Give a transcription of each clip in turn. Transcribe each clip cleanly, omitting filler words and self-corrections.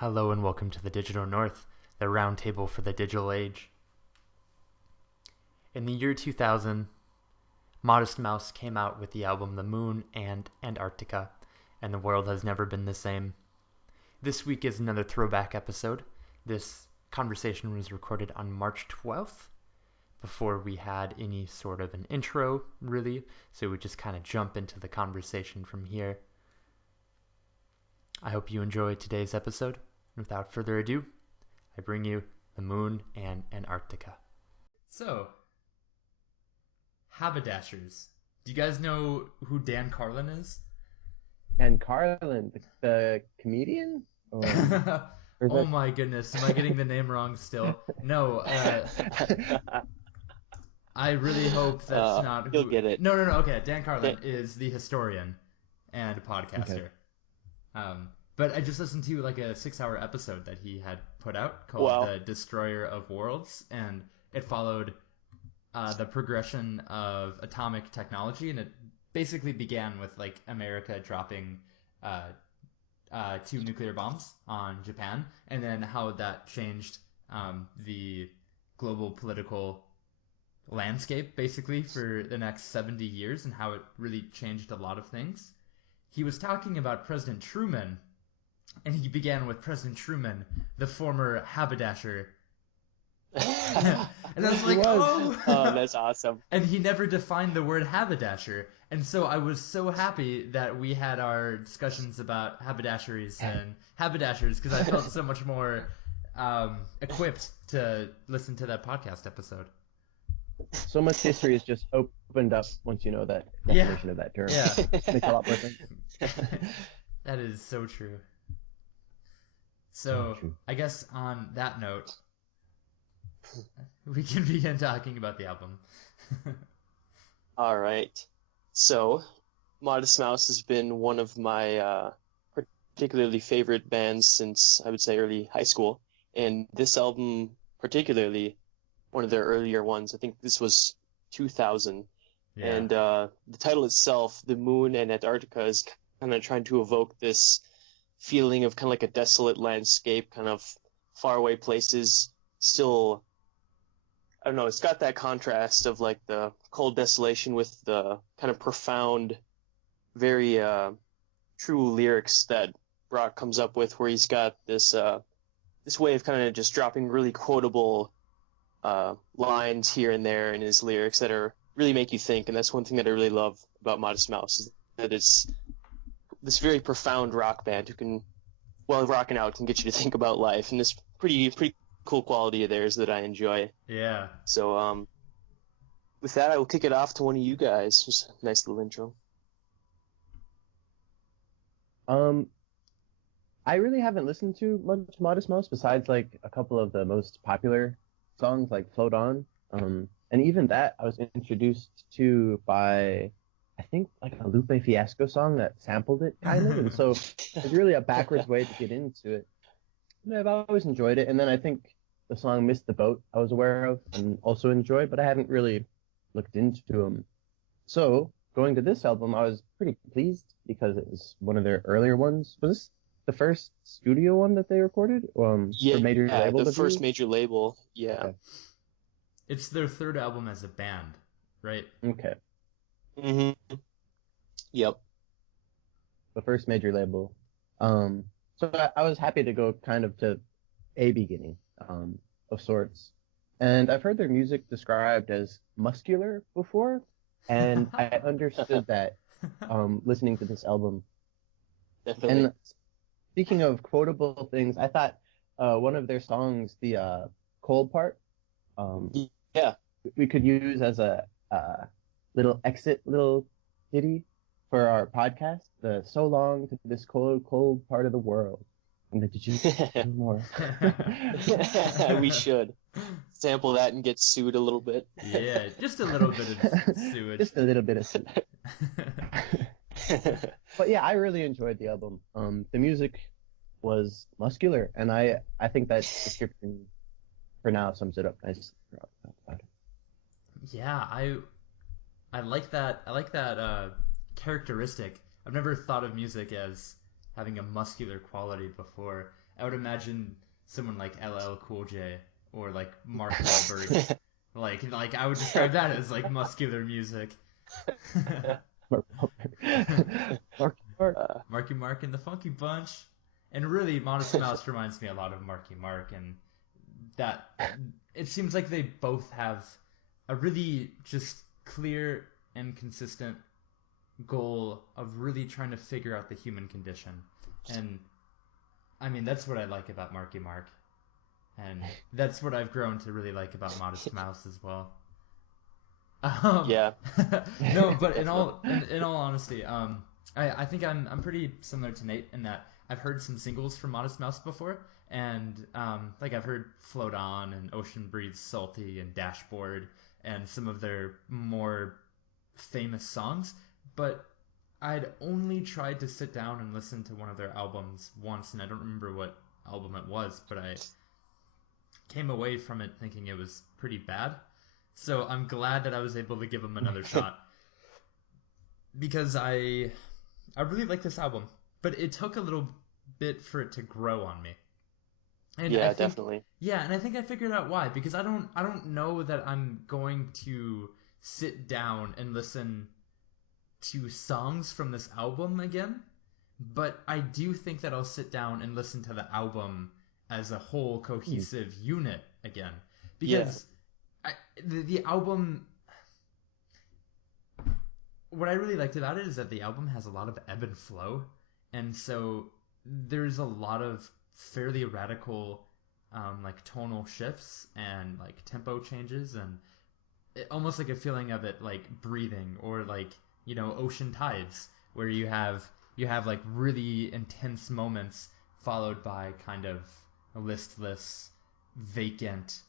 Hello and welcome to the Digital North, the roundtable for the digital age. In the year 2000, Modest Mouse came out with the album The Moon and Antarctica, and the world has never been the same. This week is another throwback episode. This conversation was recorded on March 12th, before we had any sort of an intro, really, so we just kind of jump into the conversation from here. I hope you enjoy today's episode. Without further ado, I bring you The Moon and Antarctica. So, haberdashers. Do you guys know who Dan Carlin is? And Carlin, the comedian? Oh my goodness, am I getting the name wrong still? No, I really hope that's not You'll get it. No, okay, Dan Carlin is the historian and podcaster. Okay. But I just listened to like a 6-hour episode that he had put out called The Destroyer of Worlds, and it followed the progression of atomic technology, and it basically began with like America dropping 2 nuclear bombs on Japan, and then how that changed the global political landscape basically for the next 70 years, and how it really changed a lot of things. He was talking about President Truman, and he began with President Truman, the former haberdasher. And I was like, oh, that's awesome. And he never defined the word haberdasher. And so I was so happy that we had our discussions about haberdasheries and haberdashers, because I felt so much more equipped to listen to that podcast episode. So much history is just opened up once you know that definition of that term. Yeah. Makes a lot more sense. That is so true. So, I guess on that note, we can begin talking about the album. All right. So, Modest Mouse has been one of my particularly favorite bands since, I would say, early high school. And this album, particularly, one of their earlier ones, I think this was 2000. Yeah. And the title itself, The Moon and Antarctica, is kind of trying to evoke this feeling of kind of like a desolate landscape, kind of faraway places, still, I don't know, it's got that contrast of like the cold desolation with the kind of profound, very true lyrics that Brock comes up with, where he's got this way of kind of just dropping really quotable lines here and there in his lyrics that are really make you think. And that's one thing that I really love about Modest Mouse, is that it's this very profound rock band who can, while rocking out, can get you to think about life, and this pretty cool quality of theirs that I enjoy. Yeah. So with that, I will kick it off to one of you guys. Just a nice little intro. I really haven't listened to much Modest Mouse besides like a couple of the most popular songs like Float On. And even that I was introduced to by, I think, like a Lupe Fiasco song that sampled it, kind of. And so it's really a backwards way to get into it. And I've always enjoyed it. And then I think the song Missed the Boat I was aware of and also enjoyed, but I hadn't really looked into them. So going to this album, I was pretty pleased because it was one of their earlier ones. Was this the first studio one that they recorded? Yeah, major label the first major label. Yeah. Okay. It's their third album as a band, right? Okay. Mm-hmm. Yep. The first major label. So I was happy to go kind of to a beginning of sorts. And I've heard their music described as muscular before, and I understood that listening to this album. Definitely. And speaking of quotable things, I thought one of their songs, the cold part, yeah, we could use as a little ditty for our podcast. The "So long to this cold part of the world." And did you more? We should sample that and get sued a little bit. Yeah, just a little bit of sewage. Just a little bit of sewage. But yeah, I really enjoyed the album. The music was muscular, and I think that description for now sums it up nicely. Yeah, I like that. I like that characteristic. I've never thought of music as having a muscular quality before. I would imagine someone like LL Cool J or like Mark Wahlberg. like I would describe that as like muscular music. Marky Mark and the Funky Bunch. And really, Modest Mouse reminds me a lot of Marky Mark, and that it seems like they both have a really just clear and consistent goal of really trying to figure out the human condition. And I mean, that's what I like about Marky Mark. And that's what I've grown to really like about Modest Mouse as well. Yeah. No, but in all honesty, I think I'm pretty similar to Nate in that I've heard some singles from Modest Mouse before, and like I've heard Float On and Ocean Breathes Salty and Dashboard and some of their more famous songs, but I'd only tried to sit down and listen to one of their albums once, and I don't remember what album it was, but I came away from it thinking it was pretty bad. So I'm glad that I was able to give them another shot, because I really like this album, but it took a little bit for it to grow on me. And yeah, definitely. Yeah, and I think I figured out why, because I don't know that I'm going to sit down and listen to songs from this album again, but I do think that I'll sit down and listen to the album as a whole cohesive unit again, because the album, what I really liked about it is that the album has a lot of ebb and flow, and so there's a lot of fairly radical like tonal shifts and like tempo changes, and almost like a feeling of it like breathing, or like, you know, ocean tides, where you have like really intense moments followed by kind of listless, vacant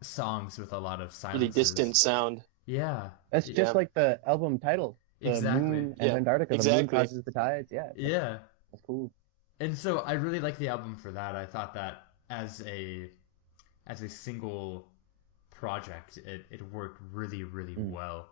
songs with a lot of silences. Really distant sound. Yeah. That's just like the album title. The Exactly. Moon and Antarctica. Exactly. The moon causes the tides. Yeah. Yeah. That's cool. And so I really like the album for that. I thought that as a single project, it worked really, really well.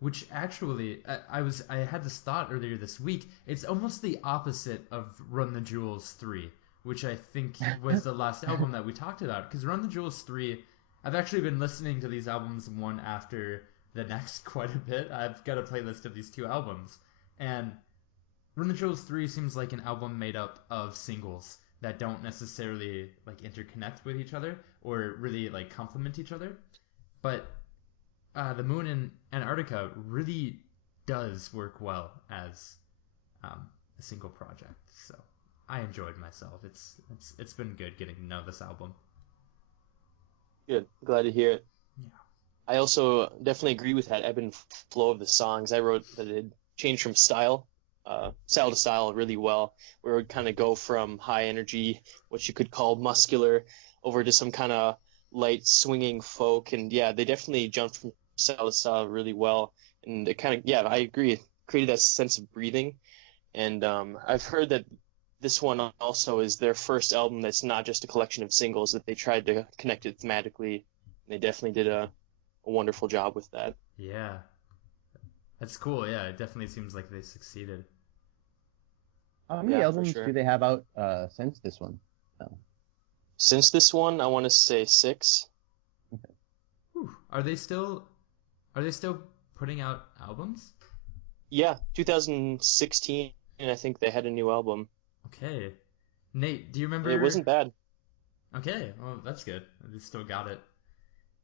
Which actually, I had this thought earlier this week. It's almost the opposite of Run the Jewels 3, which I think was the last album that we talked about. Because Run the Jewels 3, I've actually been listening to these albums one after the next quite a bit. I've got a playlist of these two albums. And Run the Jewels 3 seems like an album made up of singles that don't necessarily like interconnect with each other or really like complement each other. But the Moon and Antarctica really does work well as a single project. So I enjoyed myself. It's been good getting to know this album. Good. Glad to hear it. Yeah. I also definitely agree with that ebb and flow of the songs. I wrote that it changed from style to style really well, where it would kind of go from high energy, what you could call muscular, over to some kind of light swinging folk. And yeah, they definitely jumped from style to style really well. And it kind of, I agree, it created that sense of breathing. And I've heard that this one also is their first album that's not just a collection of singles, that they tried to connect it thematically. They definitely did a wonderful job with that. Yeah. That's cool. Yeah, it definitely seems like they succeeded. How many albums do they have out since this one? Since this one, I want to say 6. Okay. Whew. Are they still putting out albums? Yeah, 2016, I think they had a new album. Okay. Nate, do you remember? It wasn't bad. Okay, well, that's good. They still got it.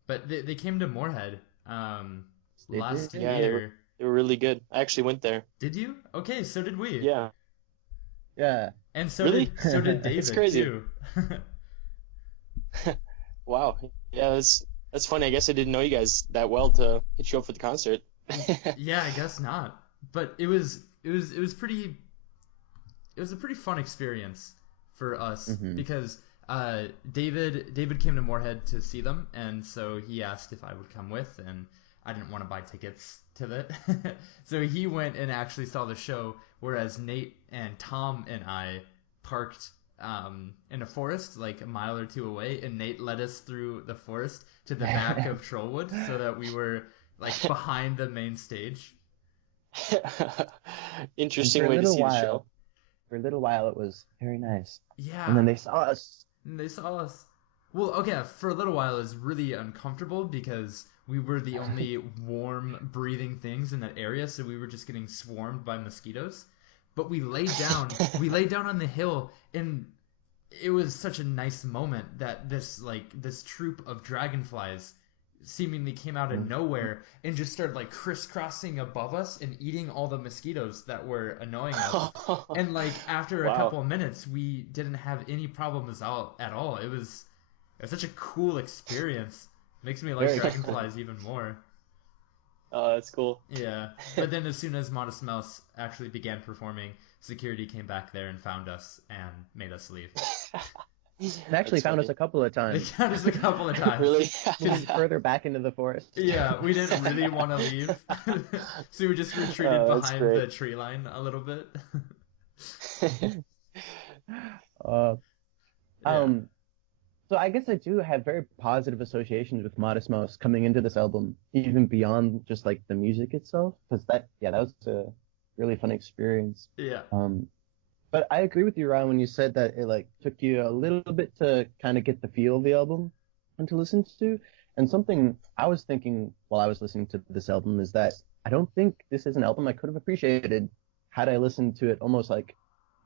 But they came to Moorhead last year. Yeah, they were really good. I actually went there. Did you? Okay, so did we. Yeah. Yeah. And so really? did David it's crazy. too. Wow. Yeah, that's funny. I guess I didn't know you guys that well to hit you up for the concert. Yeah, I guess not. But it was a pretty fun experience for us because David came to Moorhead to see them, and so he asked if I would come with, and I didn't want to buy tickets to it. So he went and actually saw the show, whereas Nate and Tom and I parked in a forest like a mile or two away, and Nate led us through the forest to the back of Trollwood so that we were like behind the main stage. Interesting way to see the show. for a little while it was very nice. Yeah. And then they saw us. Well, okay, for a little while it was really uncomfortable because we were the only warm breathing things in that area, so we were just getting swarmed by mosquitoes. But we laid down on the hill, and it was such a nice moment that this troop of dragonflies seemingly came out of nowhere and just started like crisscrossing above us and eating all the mosquitoes that were annoying us. And like after a couple of minutes, we didn't have any problems at all. It was such a cool experience. Makes me like dragonflies even more. Oh, that's cool. Yeah. But then as soon as Modest Mouse actually began performing, security came back there and found us and made us leave. They actually found us a couple of times. They found us a couple of times. Really? Moving further back into the forest. Yeah, we didn't really want to leave. So we just retreated behind the tree line a little bit. So I guess I do have very positive associations with Modest Mouse coming into this album, even beyond just like the music itself, because that was a really fun experience. Yeah. But I agree with you, Ryan, when you said that it like took you a little bit to kind of get the feel of the album and to listen to. And something I was thinking while I was listening to this album is that I don't think this is an album I could have appreciated had I listened to it almost like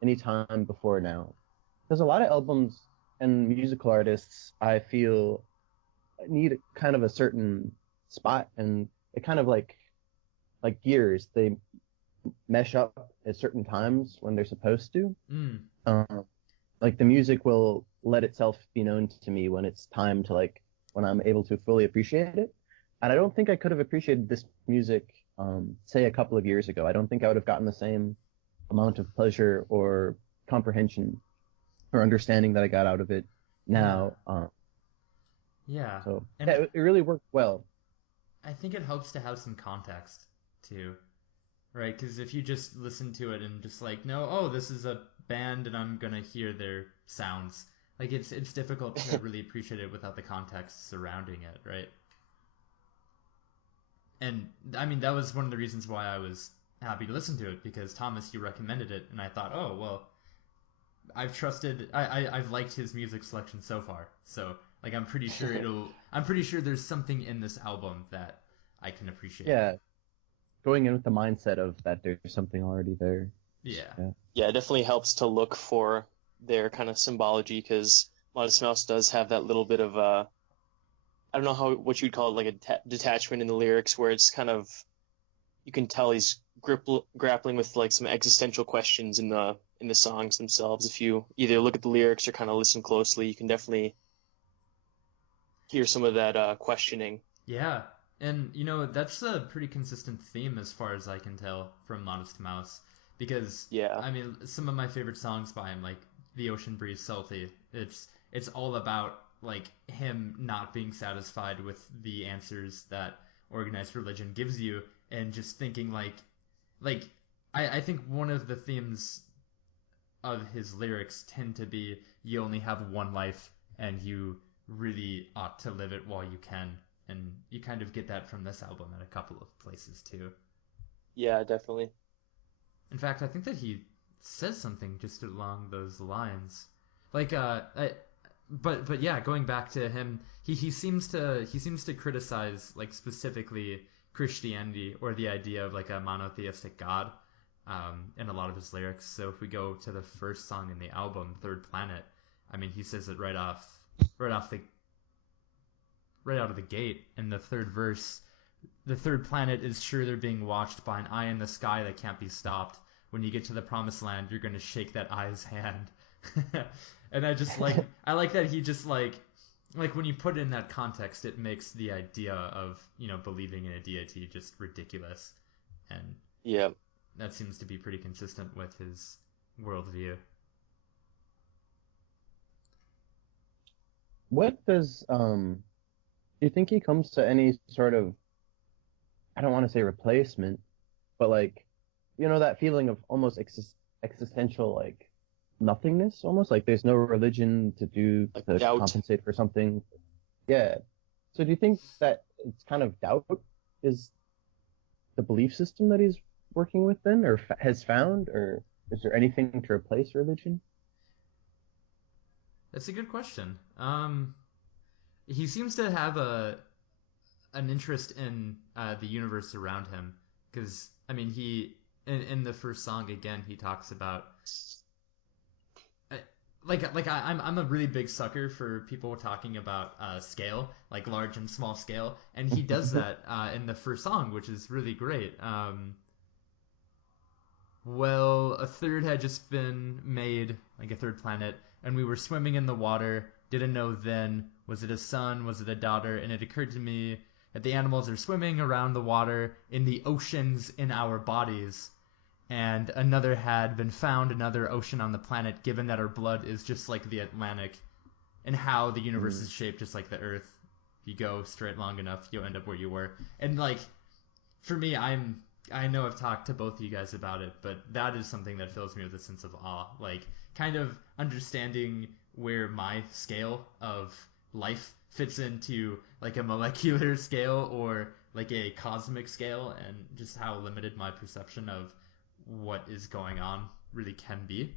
any time before now. There's a lot of albums and musical artists I feel need kind of a certain spot, and it kind of like gears. They mesh up at certain times when they're supposed to. Like the music will let itself be known to me when it's time to like when I'm able to fully appreciate it. And I don't think I could have appreciated this music, say a couple of years ago. I don't think I would have gotten the same amount of pleasure or comprehension or understanding that I got out of it now. Yeah. So it really worked well. I think it helps to have some context too. Right, because if you just listen to it and just like, this is a band and I'm gonna hear their sounds, like it's difficult to really appreciate it without the context surrounding it, right? And I mean, that was one of the reasons why I was happy to listen to it, because Thomas, you recommended it, and I thought, oh well, I've liked his music selection so far, so like I'm pretty sure there's something in this album that I can appreciate. Yeah. Going in with the mindset of that there's something already there. Yeah, it definitely helps to look for their kind of symbology, because Modest Mouse does have that little bit of I don't know what you'd call it, like a detachment in the lyrics, where it's kind of, you can tell he's grappling with like some existential questions in the songs themselves. If you either look at the lyrics or kind of listen closely, you can definitely hear some of that questioning. Yeah. And, that's a pretty consistent theme as far as I can tell from Modest Mouse. Because, I mean, some of my favorite songs by him, like The Ocean Breeze Salty, it's all about, like, him not being satisfied with the answers that organized religion gives you, and just thinking, like I think one of the themes of his lyrics tend to be, you only have one life, and you really ought to live it while you can. And you kind of get that from this album in a couple of places too. Yeah, definitely. In fact, I think that he says something just along those lines. Like, but yeah, going back to him, he seems to criticize like specifically Christianity or the idea of like a monotheistic God, in a lot of his lyrics. So if we go to the first song in the album, Third Planet, I mean, he says it right out of the gate in the third verse. The third planet is sure they're being watched by an eye in the sky that can't be stopped. When you get to the promised land, you're going to shake that eye's hand. And I just I like that he just like when you put it in that context, it makes the idea of, believing in a deity just ridiculous. And that seems to be pretty consistent with his worldview. What does, do you think he comes to any sort of, I don't want to say replacement, but like, that feeling of almost existential, like nothingness, almost like there's no religion to do like to doubt. Compensate for something. Yeah. So do you think that it's kind of doubt is the belief system that he's working with then, or has found, or is there anything to replace religion? That's a good question. He seems to have an interest in the universe around him, because I mean, he in the first song again, he talks about I'm a really big sucker for people talking about scale, like large and small scale, and he does that in the first song, which is really great. Well, a third had just been made, like a third planet, and we were swimming in the water. Didn't know then, was it a son, was it a daughter? And it occurred to me that the animals are swimming around the water in the oceans in our bodies. And another had been found, another ocean on the planet, given that our blood is just like the Atlantic, and how the universe is shaped just like the Earth. If you go straight long enough, you'll end up where you were. And like, for me, I know I've talked to both of you guys about it, but that is something that fills me with a sense of awe. Like, kind of understanding where my scale of life fits into like a molecular scale or like a cosmic scale, and just how limited my perception of what is going on really can be.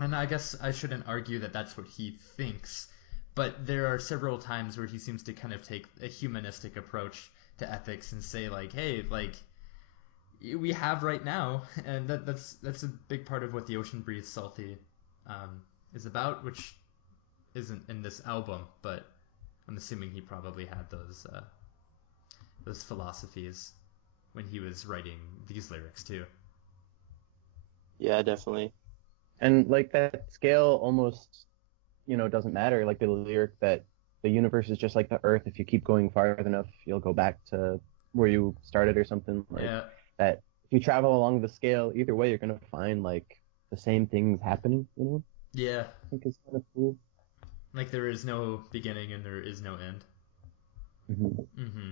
And I guess I shouldn't argue that that's what he thinks, but there are several times where he seems to kind of take a humanistic approach to ethics and say like, hey, like, we have right now, and that's a big part of what the Ocean Breathes Salty is about, which isn't in this album, but I'm assuming he probably had those philosophies when he was writing these lyrics too. Yeah, definitely. And like that scale almost, doesn't matter. Like the lyric that the universe is just like the Earth. If you keep going far enough, you'll go back to where you started or something. Like Yeah. that. If you travel along the scale, either way, you're gonna find like the same things happening. Yeah. I think it's kind of cool. Like there is no beginning and there is no end. Mm-hmm.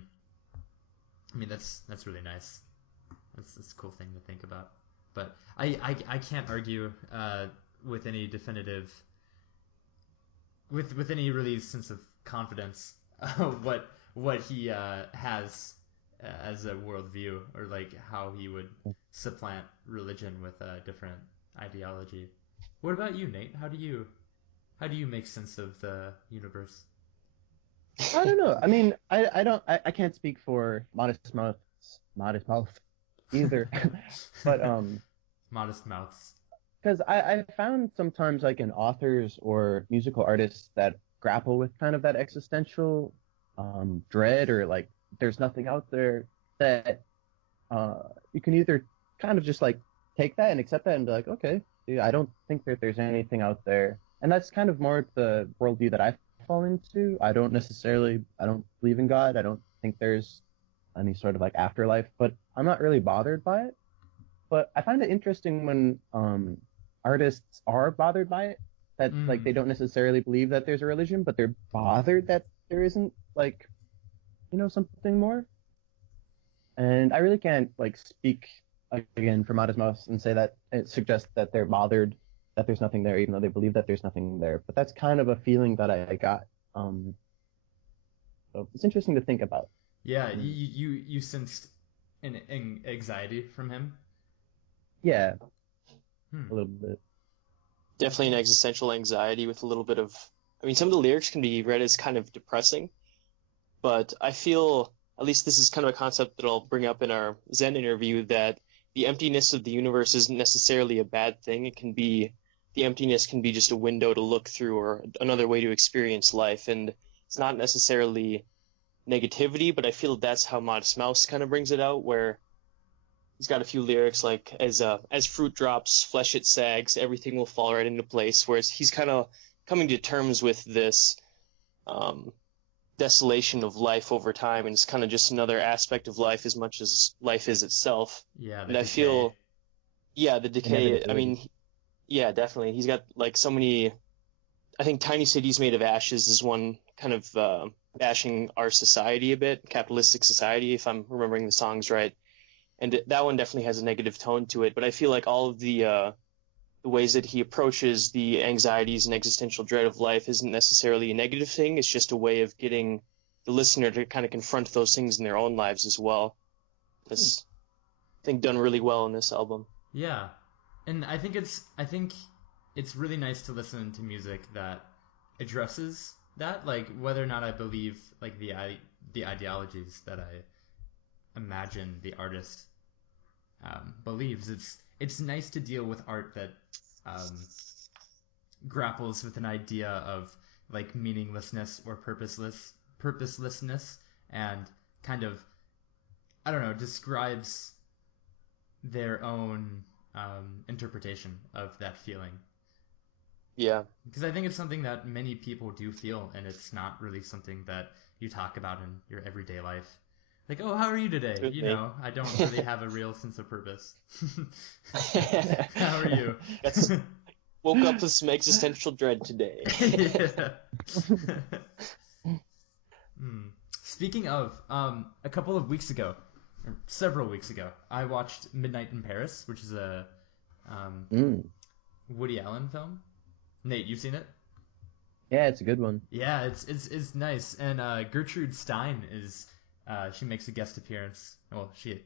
I mean, that's really nice. That's a cool thing to think about. But I can't argue with any definitive, with any really sense of confidence what he has as a worldview, or like how he would supplant religion with a different ideology. What about you, Nate? How do you make sense of the universe? I don't know. I mean, I can't speak for Modest Mouth either, but Modest Mouths. because I found sometimes like in authors or musical artists that grapple with kind of that existential dread, or like there's nothing out there, that you can either kind of just like take that and accept that and be like, okay, yeah, I don't think that there's anything out there. And that's kind of more the worldview that I fall into. I don't believe in God. I don't think there's any sort of like afterlife, but I'm not really bothered by it. But I find it interesting when artists are bothered by it, that like they don't necessarily believe that there's a religion, but they're bothered that there isn't like, something more. And I really can't like speak again for Modest Mouse and say that it suggests that they're bothered that there's nothing there, even though they believe that there's nothing there. But that's kind of a feeling that I got. So it's interesting to think about. Yeah, you sensed an anxiety from him. Yeah, a little bit. Definitely an existential anxiety with a little bit of. I mean, some of the lyrics can be read as kind of depressing, but I feel, at least this is kind of a concept that I'll bring up in our Zen interview, that the emptiness of the universe isn't necessarily a bad thing. The emptiness can be just a window to look through, or another way to experience life. And it's not necessarily negativity, but I feel that's how Modest Mouse kind of brings it out, where he's got a few lyrics like, as fruit drops, flesh it sags, everything will fall right into place. Whereas he's kind of coming to terms with this desolation of life over time, and it's kind of just another aspect of life as much as life is itself. Yeah, and I feel, the decay. I mean, yeah, definitely. He's got like so many. I think Tiny Cities Made of Ashes is one kind of bashing our society a bit, capitalistic society, if I'm remembering the songs right. And that one definitely has a negative tone to it. But I feel like all of the ways that he approaches the anxieties and existential dread of life isn't necessarily a negative thing. It's just a way of getting the listener to kind of confront those things in their own lives as well. That's, I think, done really well in this album. Yeah. And I think it's really nice to listen to music that addresses that, like whether or not I believe like the ideologies that I imagine the artist believes. It's nice to deal with art that um, grapples with an idea of like meaninglessness or purposelessness, and kind of, I don't know, describes their own interpretation of that feeling. Yeah, Because I think it's something that many people do feel, and it's not really something that you talk about in your everyday life. Like, oh, how are you today? You certainly. know, I don't really have a real sense of purpose. How are you? That's woke up with some existential dread today. Yeah. Hmm. Speaking of, a couple of weeks ago, or several weeks ago, I watched Midnight in Paris, which is a um, Mm. Woody Allen film. Nate, you've seen it? Yeah, it's a good one. Yeah, it's nice. And Gertrude Stein is she makes a guest appearance. Well, she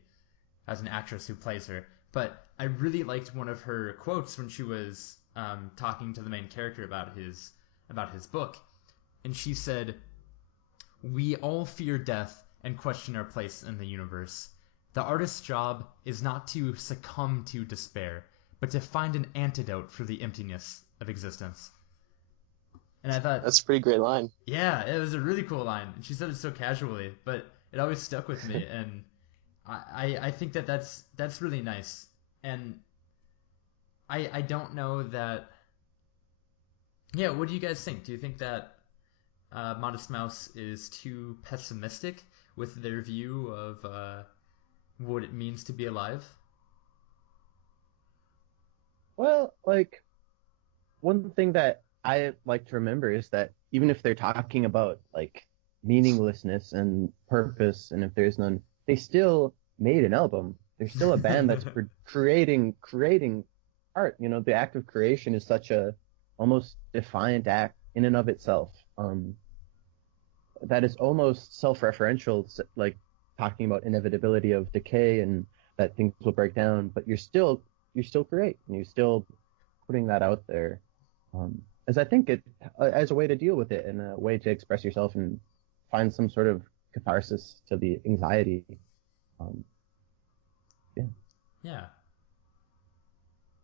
as an actress who plays her. But I really liked one of her quotes when she was talking to the main character about his book, and she said, "We all fear death and question our place in the universe. The artist's job is not to succumb to despair, but to find an antidote for the emptiness of existence." And I thought, That's a pretty great line. yeah, it was a really cool line. And she said it so casually, but it always stuck with me. And I think that that's really nice. And I don't know that. Yeah, what do you guys think? Do you think that Modest Mouse is too pessimistic with their view of what it means to be alive? Well, like one thing that I like to remember is that even if they're talking about like meaninglessness and purpose, and if there's none, they still made an album. They're still a band that's creating art. You know, the act of creation is such a almost defiant act in and of itself. That is almost self-referential, like talking about inevitability of decay and that things will break down, but you're still great and you're still putting that out there, as I think it as a way to deal with it and a way to express yourself and find some sort of catharsis to the anxiety. Um, yeah. Yeah.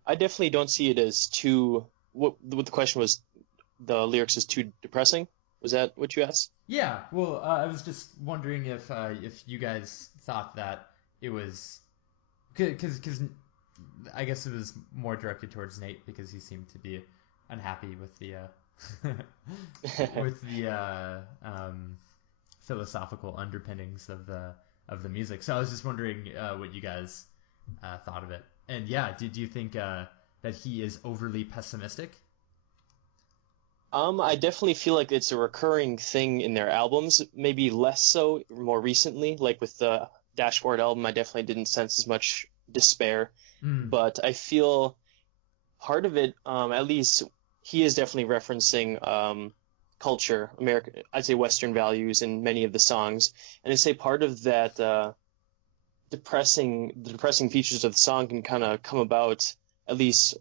I definitely don't see it as too. What the question was, the lyrics is too depressing. Was that what you asked? Yeah. Well, I was just wondering if you guys thought that it was because I guess it was more directed towards Nate because he seemed to be unhappy with the with the philosophical underpinnings of the music. So I was just wondering what you guys thought of it. And yeah, do you think that he is overly pessimistic? I definitely feel like it's a recurring thing in their albums. Maybe less so more recently, like with the Dashboard album. I definitely didn't sense as much despair, Mm. but I feel part of it, at least he is definitely referencing culture, American, I'd say Western values in many of the songs, and I say part of that the depressing features of the song can kind of come about, at least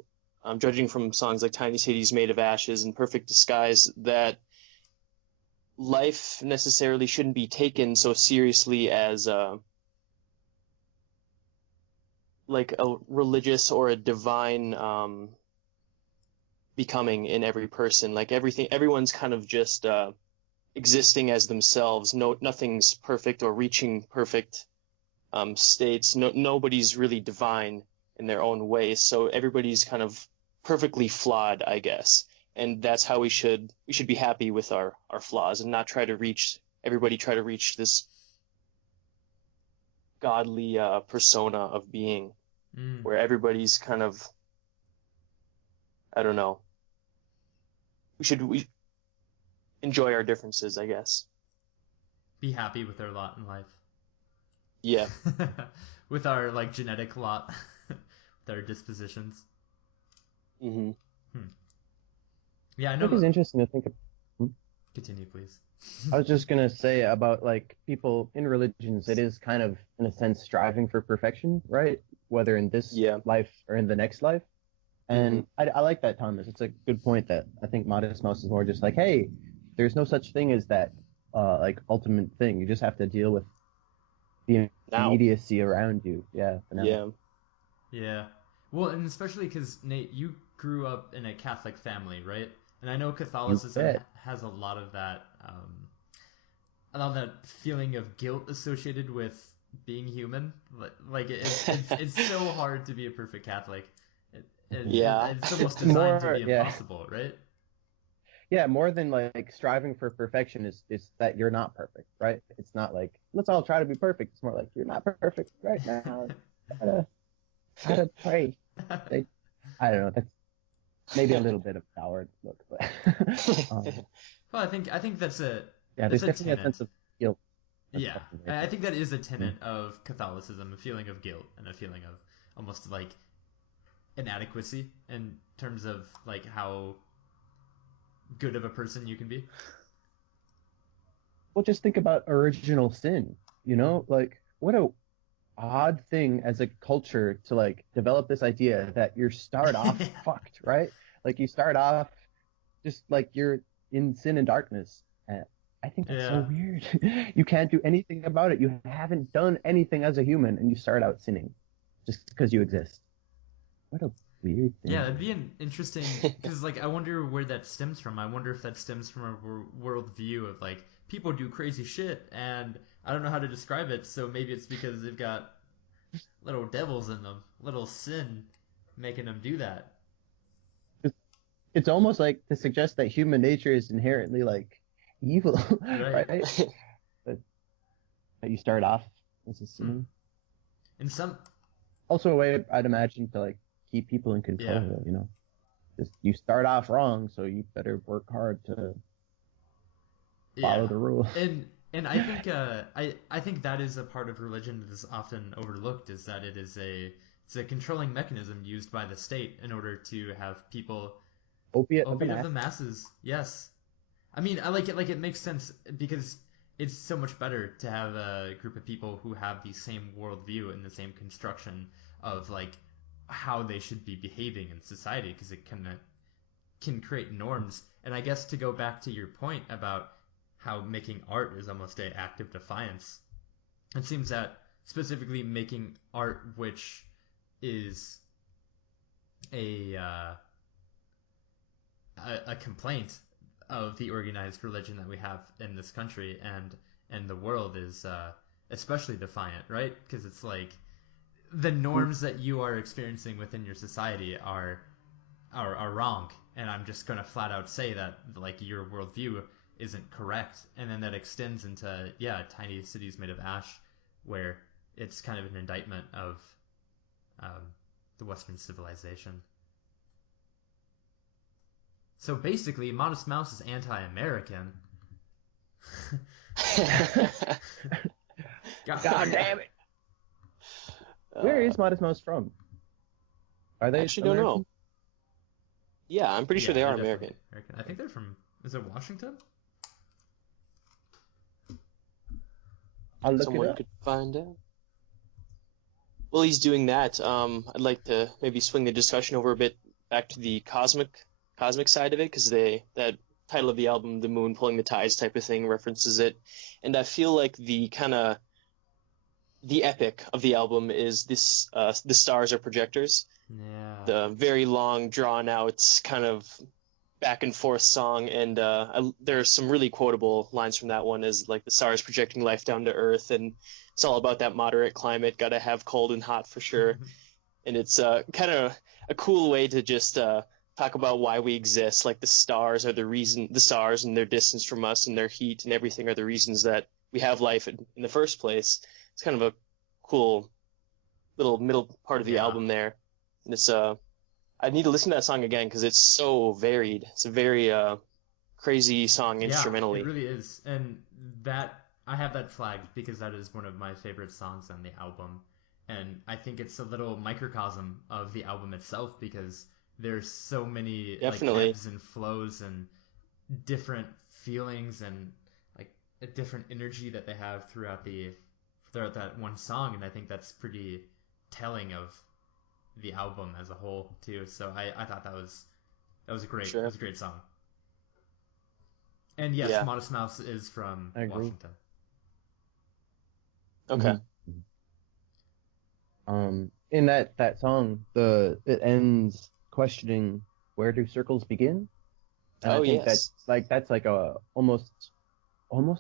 judging from songs like Tiny Cities Made of Ashes and Perfect Disguise, that life necessarily shouldn't be taken so seriously as like a religious or a divine becoming in every person. Like everyone's kind of just existing as themselves. Nothing's perfect or reaching perfect states. Nobody's really divine in their own way. So everybody's kind of perfectly flawed, I guess. And that's how we should be happy with our flaws and not try to reach this godly persona of being Mm. where everybody's kind of, I don't know. We enjoy our differences, I guess. Be happy with our lot in life. Yeah. With our like genetic lot, with our dispositions. Hmm. Hmm. Yeah, I I think it's know. interesting to think of. Hmm? Continue, please. I was just gonna say about like people in religions, it is kind of in a sense striving for perfection, right? Whether in this Yeah. life or in the next life. And I like that, Thomas. It's a good point that I think Modest Mouse is more just like, hey, there's no such thing as that like ultimate thing. You just have to deal with the Now. immediacy around you. Yeah. For now. Yeah. Yeah. Well, and especially because, Nate, you grew up in a Catholic family, right? And I know Catholicism has a lot of that feeling of guilt associated with being human. Like it's so hard to be a perfect Catholic. It's almost designed to be impossible, right? Yeah, more than like striving for perfection is that you're not perfect, right? It's not like let's all try to be perfect. It's more like you're not perfect right now. Gotta pray. I don't know. That's maybe a little bit of coward look, but well, I think that's a there's definitely a sense of guilt. Yeah, I think that is a tenet of Catholicism, a feeling of guilt and a feeling of almost like inadequacy in terms of like how good of a person you can be. Well, just think about original sin, like what a odd thing as a culture to like develop this idea that you start off fucked, right? Like you start off just like you're in sin and darkness. And I think that's so weird. You can't do anything about it. You haven't done anything as a human and you start out sinning just because you exist. What a weird thing. Yeah, it'd be an interesting because like I wonder where that stems from. I wonder if that stems from a worldview of like people do crazy shit and I don't know how to describe it. So maybe it's because they've got little devils in them, little sin making them do that. It's almost like to suggest that human nature is inherently like evil, right? That you start off as a sinner. In some also a way I'd imagine to like keep people in control, Just you start off wrong, so you better work hard to follow the rules. And I think I think that is a part of religion that is often overlooked, is that it's a controlling mechanism used by the state in order to have people opiate of the masses. Yes, I mean I like it. Like it makes sense because it's so much better to have a group of people who have the same worldview and the same construction of like how they should be behaving in society, because it can create norms. And I guess to go back to your point about how making art is almost an act of defiance, it seems that specifically making art which is a complaint of the organized religion that we have in this country and the world is especially defiant, right? Because it's like the norms that you are experiencing within your society are wrong, and I'm just gonna flat out say that like your worldview isn't correct, and then that extends into tiny cities made of ash, where it's kind of an indictment of the Western civilization. So basically, Modest Mouse is anti-American. God damn it! Where is Modest Mouse from? Are they? I actually don't know. Yeah, I'm pretty sure they are American. I think they're from. Is it Washington? Someone could find out. Well, he's doing that. I'd like to maybe swing the discussion over a bit back to the cosmic side of it, because that title of the album, "The Moon Pulling the Tides" type of thing, references it, and I feel like the epic of the album is this: "The stars are projectors." Yeah. The very long, drawn out kind of back and forth song, and there are some really quotable lines from that one, as like the stars projecting life down to Earth, and it's all about that moderate climate, gotta have cold and hot for sure. And it's kind of a cool way to just talk about why we exist. Like the stars are the reason, the stars and their distance from us and their heat and everything are the reasons that we have life in the first place. It's kind of a cool little middle part of the album there. And it's I need to listen to that song again because it's so varied. It's a very crazy song instrumentally. It really is. And that I have that flagged because that is one of my favorite songs on the album. And I think it's a little microcosm of the album itself, because there's so many like ebbs and flows and different feelings and like a different energy that they have throughout that one song. And I think that's pretty telling of the album as a whole too. So I thought that was great. Sure. It was a great song. And yes, Yeah. Modest Mouse is from I agree. Washington. Okay. In that song, it ends questioning, where do circles begin? And I think yes. that's like a almost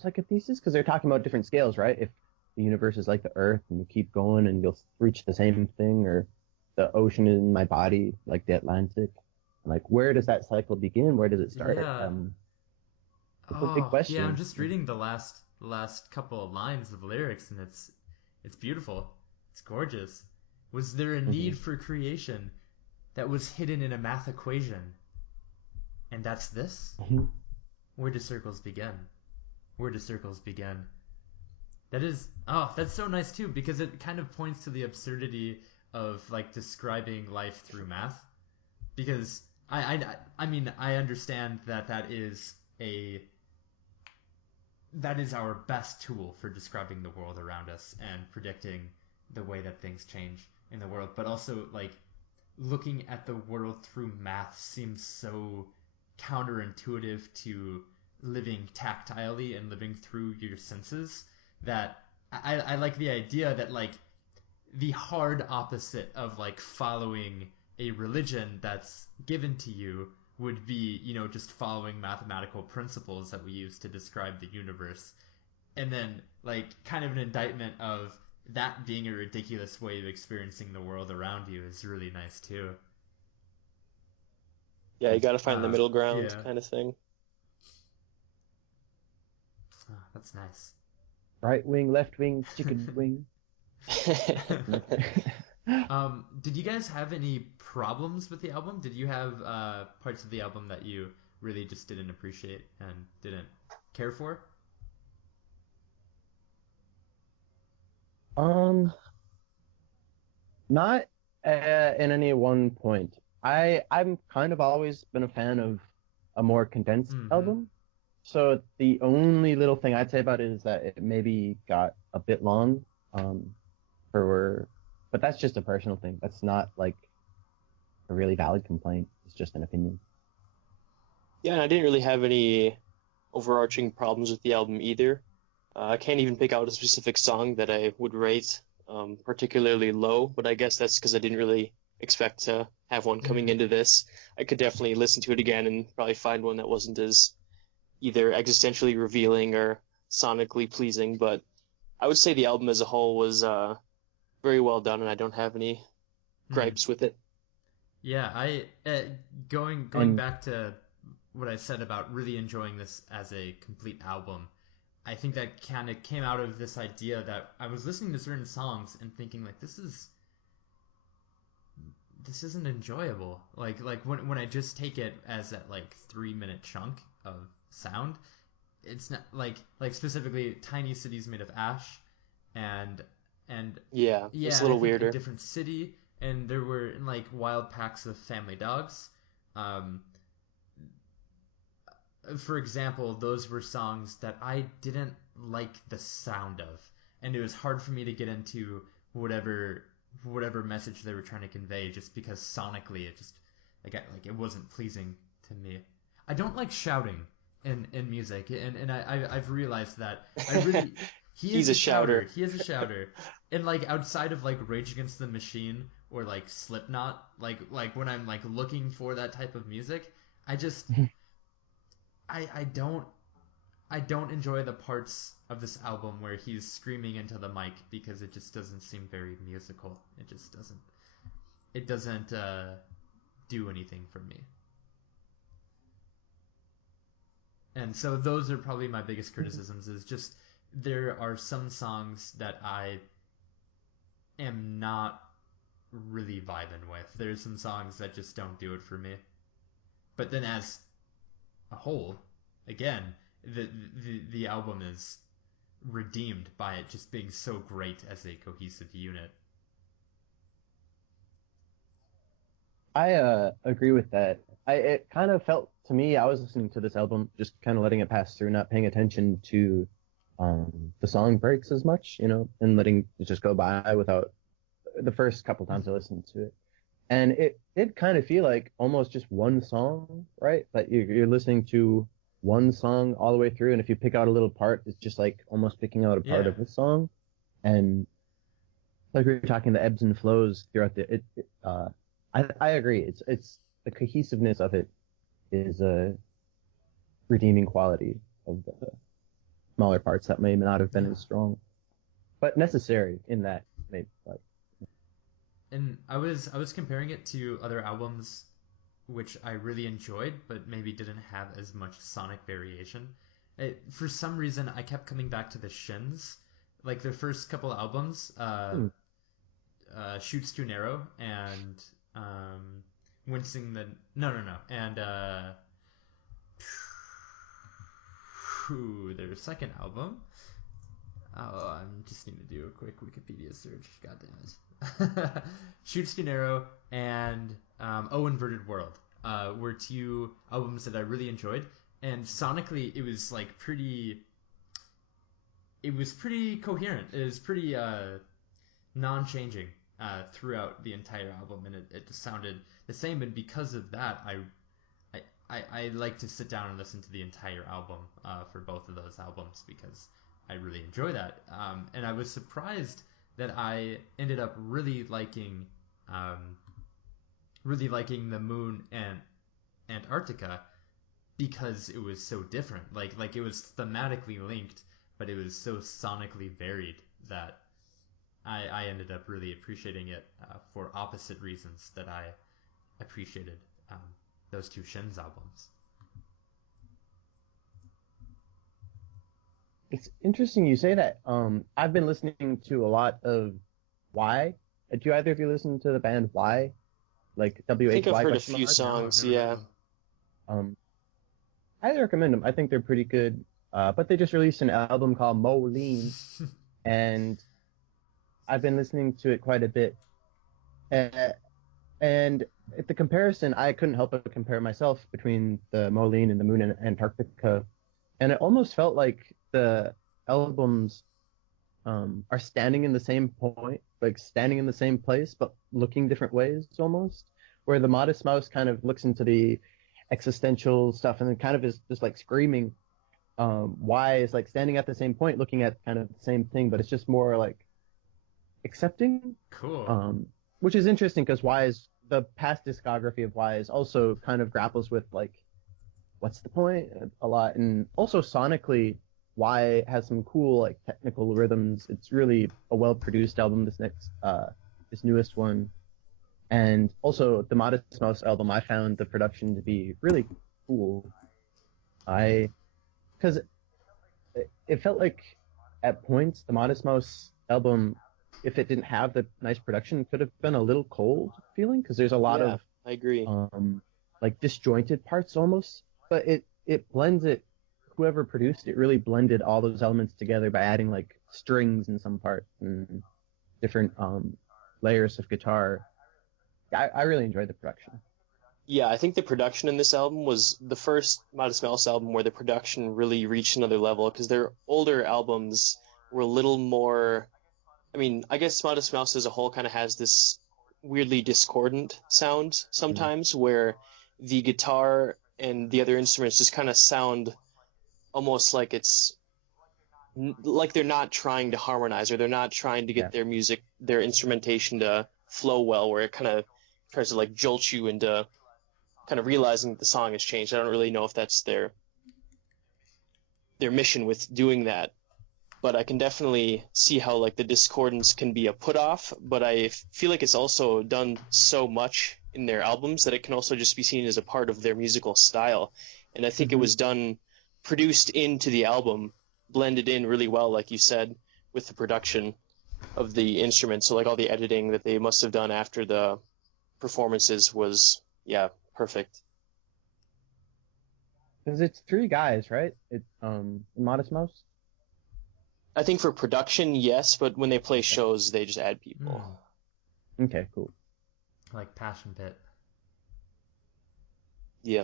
like a thesis, because they're talking about different scales, right? If the universe is like the Earth and you keep going and you'll reach the same thing, or the ocean in my body, like the Atlantic, like where does that cycle begin? Where does it start? Yeah. It's a big question. Yeah, I'm just reading the last couple of lines of lyrics, and it's beautiful. It's gorgeous. Was there a need for creation that was hidden in a math equation? And that's this? Where do circles begin? Where do circles begin? That's so nice too, because it kind of points to the absurdity of like describing life through math. Because I mean, I understand that is our best tool for describing the world around us and predicting the way that things change in the world. But also, like, looking at the world through math seems so counterintuitive to living tactilely and living through your senses that I like the idea that, like, the hard opposite of, like, following a religion that's given to you would be, just following mathematical principles that we use to describe the universe. And then, like, kind of an indictment of that being a ridiculous way of experiencing the world around you is really nice, too. Yeah, you got to find the middle ground Yeah. kind of thing. That's nice. Right wing, left wing, chicken wing. Did you guys have any problems with the album? Did you have parts of the album that you really just didn't appreciate and didn't care for? Not in any one point. I'm kind of always been a fan of a more condensed album. So the only little thing I'd say about it is that it maybe got a bit long, but that's just a personal thing. That's not like a really valid complaint. It's just an opinion. Yeah, and I didn't really have any overarching problems with the album either. I can't even pick out a specific song that I would rate particularly low, but I guess that's because I didn't really expect to have one coming into this. I could definitely listen to it again and probably find one that wasn't as either existentially revealing or sonically pleasing, but I would say the album as a whole was very well done, and I don't have any gripes with it. Yeah, going back to what I said about really enjoying this as a complete album, I think that kind of came out of this idea that I was listening to certain songs and thinking, like, this isn't enjoyable. Like when I just take it as that, like, 3-minute chunk of sound, it's not like specifically Tiny Cities Made of Ash and yeah, it's a little weirder. A Different City, and there were, like, Wild Packs of Family Dogs. For example, those were songs that I didn't like the sound of, and it was hard for me to get into whatever message they were trying to convey, just because sonically it just like it wasn't pleasing to me. I don't like shouting in music, and I've realized that I really he's a shouter. He is a shouter, and, like, outside of, like, Rage Against the Machine or, like, Slipknot, like when I'm, like, looking for that type of music, I just I don't enjoy the parts of this album where he's screaming into the mic, because it just doesn't seem very musical. It just doesn't do anything for me. And so those are probably my biggest criticisms, is just there are some songs that I am not really vibing with. There's some songs that just don't do it for me. But then as a whole, again, the album is redeemed by it just being so great as a cohesive unit. I agree with that. It kind of felt to me, I was listening to this album, just kind of letting it pass through, not paying attention to the song breaks as much, and letting it just go by without the first couple times I listened to it. And it did kind of feel like almost just one song, right? But you're listening to one song all the way through, and if you pick out a little part, it's just like almost picking out a part Yeah. of the song. And like we were talking, the ebbs and flows throughout I agree. It's the cohesiveness of it is a redeeming quality of the smaller parts that may not have been as strong, but necessary in that. Maybe like. And I was comparing it to other albums which I really enjoyed, but maybe didn't have as much sonic variation. For some reason, I kept coming back to the Shins, like their first couple albums, Hmm. Shoots Too Narrow and Wincing the and their second album. Oh, I just need to do a quick Wikipedia search. God damn it. Shoots Too Narrow and Oh Inverted World were two albums that I really enjoyed. And sonically, it was like pretty. It was pretty coherent. It was pretty non-changing throughout the entire album, and it just sounded the same. And because of that, I like to sit down and listen to the entire album for both of those albums because I really enjoy that. And I was surprised that I ended up really liking the Moon and Antarctica because it was so different. Like it was thematically linked, but it was so sonically varied that I ended up really appreciating it for opposite reasons that I appreciated um, those two Shins albums. It's interesting you say that. I've been listening to a lot of Y. Do either of you listen to the band Y? Like I think I've WHY heard a question few mark? No, I've songs. never heard of Yeah. them. Um, I recommend them. I think they're pretty good. But they just released an album called Moline, and I've been listening to it quite a bit. Uh, and at the comparison, I couldn't help but compare myself between the Moline and the Moon and Antarctica, and it almost felt like the albums are standing in the same point, like standing in the same place, but looking different ways almost. Where the Modest Mouse kind of looks into the existential stuff and then kind of is just like screaming. Y is like standing at the same point, looking at kind of the same thing, but it's just more like accepting. Cool. Um, which is interesting because Y is the past discography of Y is also kind of grapples with like what's the point a lot, and also sonically Y has some cool like technical rhythms. It's really a well produced album. This newest one, and also the Modest Mouse album. I found the production to be really cool. I because it felt like at points the Modest Mouse album, if it didn't have the nice production, could have been a little cold feeling because there's a lot Yeah, of I agree. like disjointed parts almost, but it blends it. Whoever produced it really blended all those elements together by adding like strings in some parts and different layers of guitar. I really enjoyed the production. Yeah, I think the production in this album was the first Modest Mouse album where the production really reached another level because their older albums were a little more. I mean, I guess Modest Mouse as a whole kind of has this weirdly discordant sound Mm. sometimes where the guitar and the other instruments just kind of sound almost like like they're not trying to harmonize or they're not trying to Yeah. get their music, their instrumentation to flow well, where it kind of tries to like jolt you into kind of realizing that the song has changed. I don't really know if that's their mission with doing that, but I can definitely see how like the discordance can be a put off, but I feel like it's also done so much in their albums that it can also just be seen as a part of their musical style. And I think it Mm-hmm. was done produced into the album, blended in really well, like you said, with the production of the instruments. So like all the editing that they must have done after the performances was, yeah, perfect. Because it's three guys, right? It Modest Mouse. I think for production, yes, but when they play Okay. shows, they just add people. Okay, cool. Like Passion Pit. Yeah.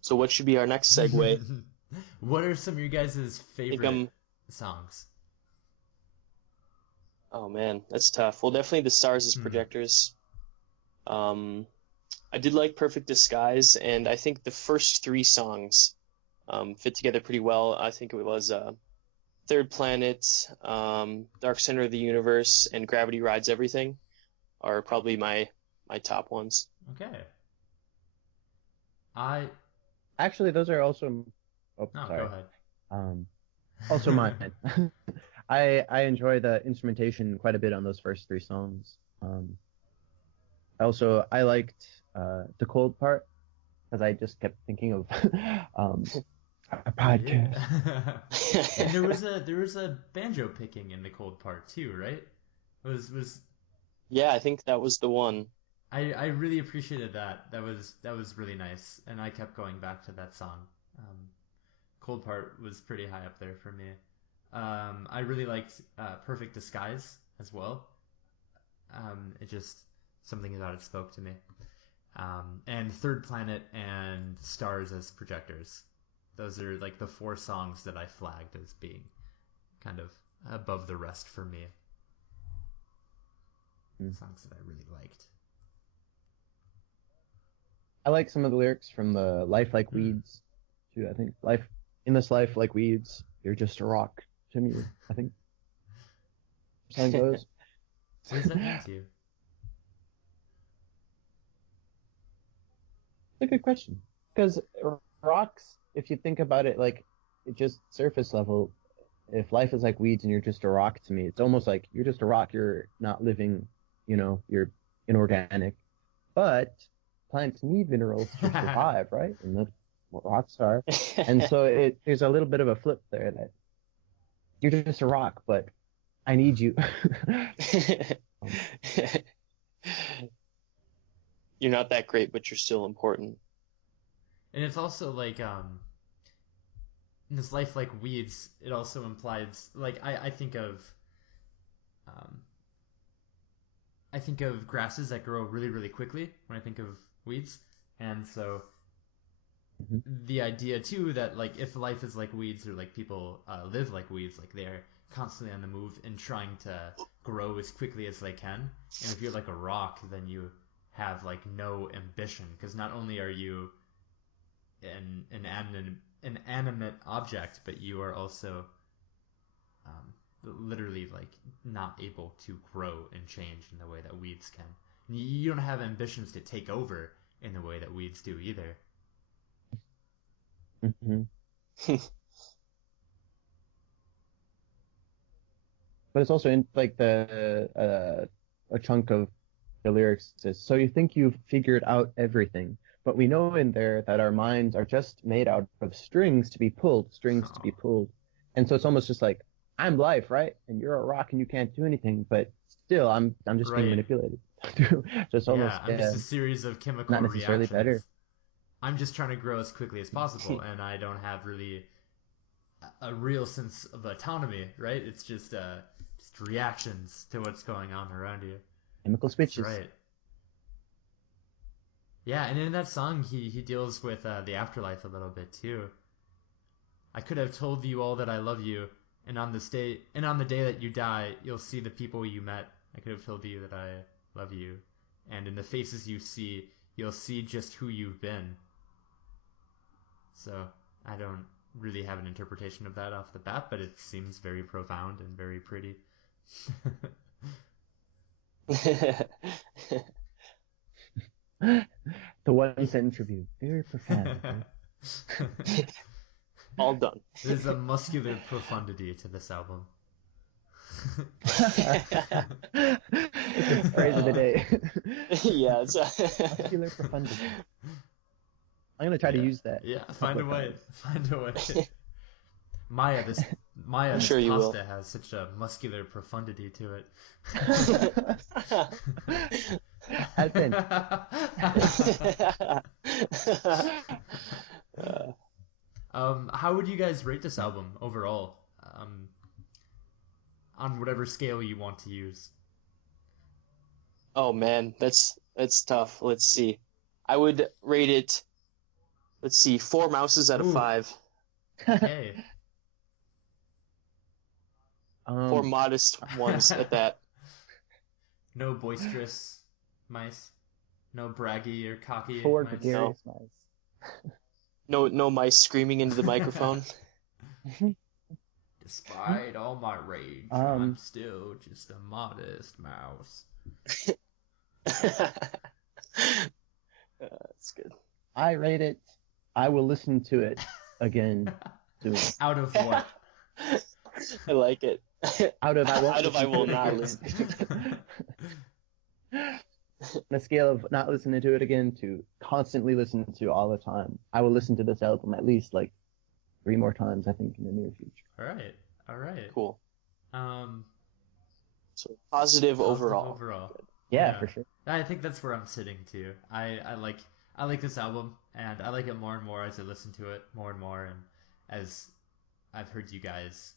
So what should be our next segue? What are some of your guys' favorite songs? Oh man, that's tough. Well, definitely the Stars as Projectors. I did like Perfect Disguise, and I think the first three songs fit together pretty well. I think it was Third Planet, Dark Center of the Universe, and Gravity Rides Everything are probably my top ones. Okay. Actually, those are also. Oh, sorry. Go ahead. Also mine. I enjoy the instrumentation quite a bit on those first three songs. I liked the cold part because I just kept thinking of a podcast. And there was a banjo picking in the cold part too, right? Was Yeah, I think that was the one. I really appreciated that. That was really nice, and I kept going back to that song. Cold part was pretty high up there for me. I really liked Perfect Disguise as well. It just something about it spoke to me. And Third Planet and Stars as Projectors. Those are like the four songs that I flagged as being kind of above the rest for me. Songs that I really liked. I like some of the lyrics from the Life Like Weeds too. I think in this life like weeds, you're just a rock to me. I think song goes. What does that mean to you? It's a good question. Because rocks, if you think about it, like it just surface level. If life is like weeds and you're just a rock to me, it's almost like you're just a rock. You're not living. You're inorganic. But plants need minerals to survive, right? And that's what rocks are. And so there's a little bit of a flip there that you're just a rock, but I need you. You're not that great, but you're still important. And it's also like in this life like weeds, it also implies like I think of grasses that grow really, really quickly when I think of weeds. And so the idea too that like if life is like weeds or like people live like weeds, like they're constantly on the move and trying to grow as quickly as they can. And if you're like a rock, then you have like no ambition because not only are you an inanimate object, but you are also literally like not able to grow and change in the way that weeds can. You don't have ambitions to take over in the way that weeds do either. But it's also in like a chunk of the lyrics says, so you think you've figured out everything, but we know in there that our minds are just made out of strings to be pulled. And so it's almost just like, I'm life, right? And you're a rock and you can't do anything, but still I'm just being manipulated. Just almost, I'm just a series of chemical not necessarily reactions. Better. I'm just trying to grow as quickly as possible, and I don't have really a real sense of autonomy, right? It's just reactions to what's going on around you. Chemical switches. That's right. Yeah, and in that song, he deals with the afterlife a little bit too. I could have told you all that I love you, and on the day that you die, you'll see the people you met. I could have told you that I love you, and in the faces you see, you'll see just who you've been. So I don't really have an interpretation of that off the bat, but it seems very profound and very pretty. The one sentence review, very profound. All done. There's a muscular profundity to this album. It's the phrase of the day. Yeah, it's muscular profundity. I'm gonna try to use that. Yeah, find a way. Maya's sure pasta has such a muscular profundity to it. How would you guys rate this album overall? On whatever scale you want to use. Oh man, that's tough. Let's see. I would rate it. Let's see, 4 mouses out of 5. Okay. Four modest ones at that. No boisterous mice. No braggy or cocky Four mice. gregarious mice. No mice screaming into the microphone. Despite all my rage, I'm still just a modest mouse. That's good. I rate it. I will listen to it again soon. Out of what? I like it. Out of I will not listen. On a scale of not listening to it again to constantly listening to all the time, I will listen to this album at least like 3 more times, I think, in the near future. All right. Cool. So Positive positive overall. Yeah, for sure. I think that's where I'm sitting too. I like this album, and I like it more and more as I listen to it more and more, and as I've heard you guys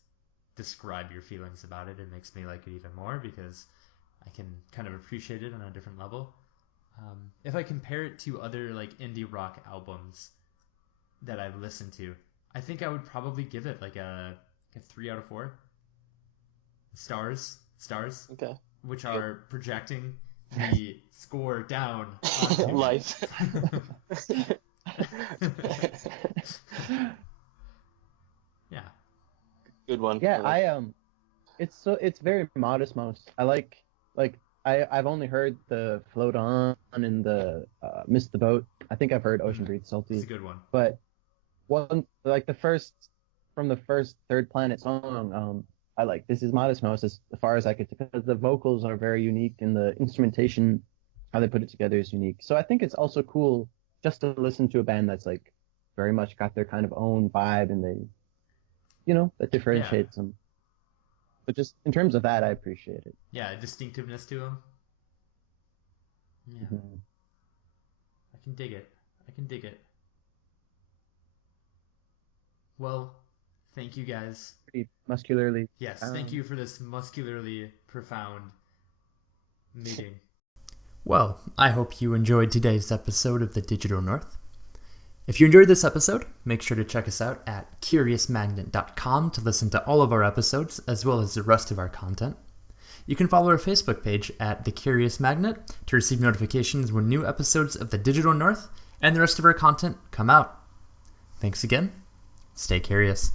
describe your feelings about it, it makes me like it even more because I can kind of appreciate it on a different level. If I compare it to other like indie rock albums that I've listened to, I think I would probably give it like a 3 out of 4 stars, Okay. which are projecting the score down onto Life. Yeah. Good one. Yeah, it's very modest mouse. I like I've only heard the Float On and the Miss the Boat. I think I've heard Ocean Breathe Salty. It's a good one. But from the first Third Planet song, I like This Is Modest Mouse as far as I could, because the vocals are very unique and the instrumentation, how they put it together, is unique. So I think it's also cool just to listen to a band that's like very much got their kind of own vibe, and that differentiates them. But just in terms of that, I appreciate it. Yeah, distinctiveness to them. Yeah. Mm-hmm. I can dig it. Well, thank you guys. Pretty muscularly. Yes, thank you for this muscularly profound meeting. Well, I hope you enjoyed today's episode of The Digital North. If you enjoyed this episode, make sure to check us out at curiousmagnet.com to listen to all of our episodes, as well as the rest of our content. You can follow our Facebook page at The Curious Magnet to receive notifications when new episodes of The Digital North and the rest of our content come out. Thanks again. Stay curious.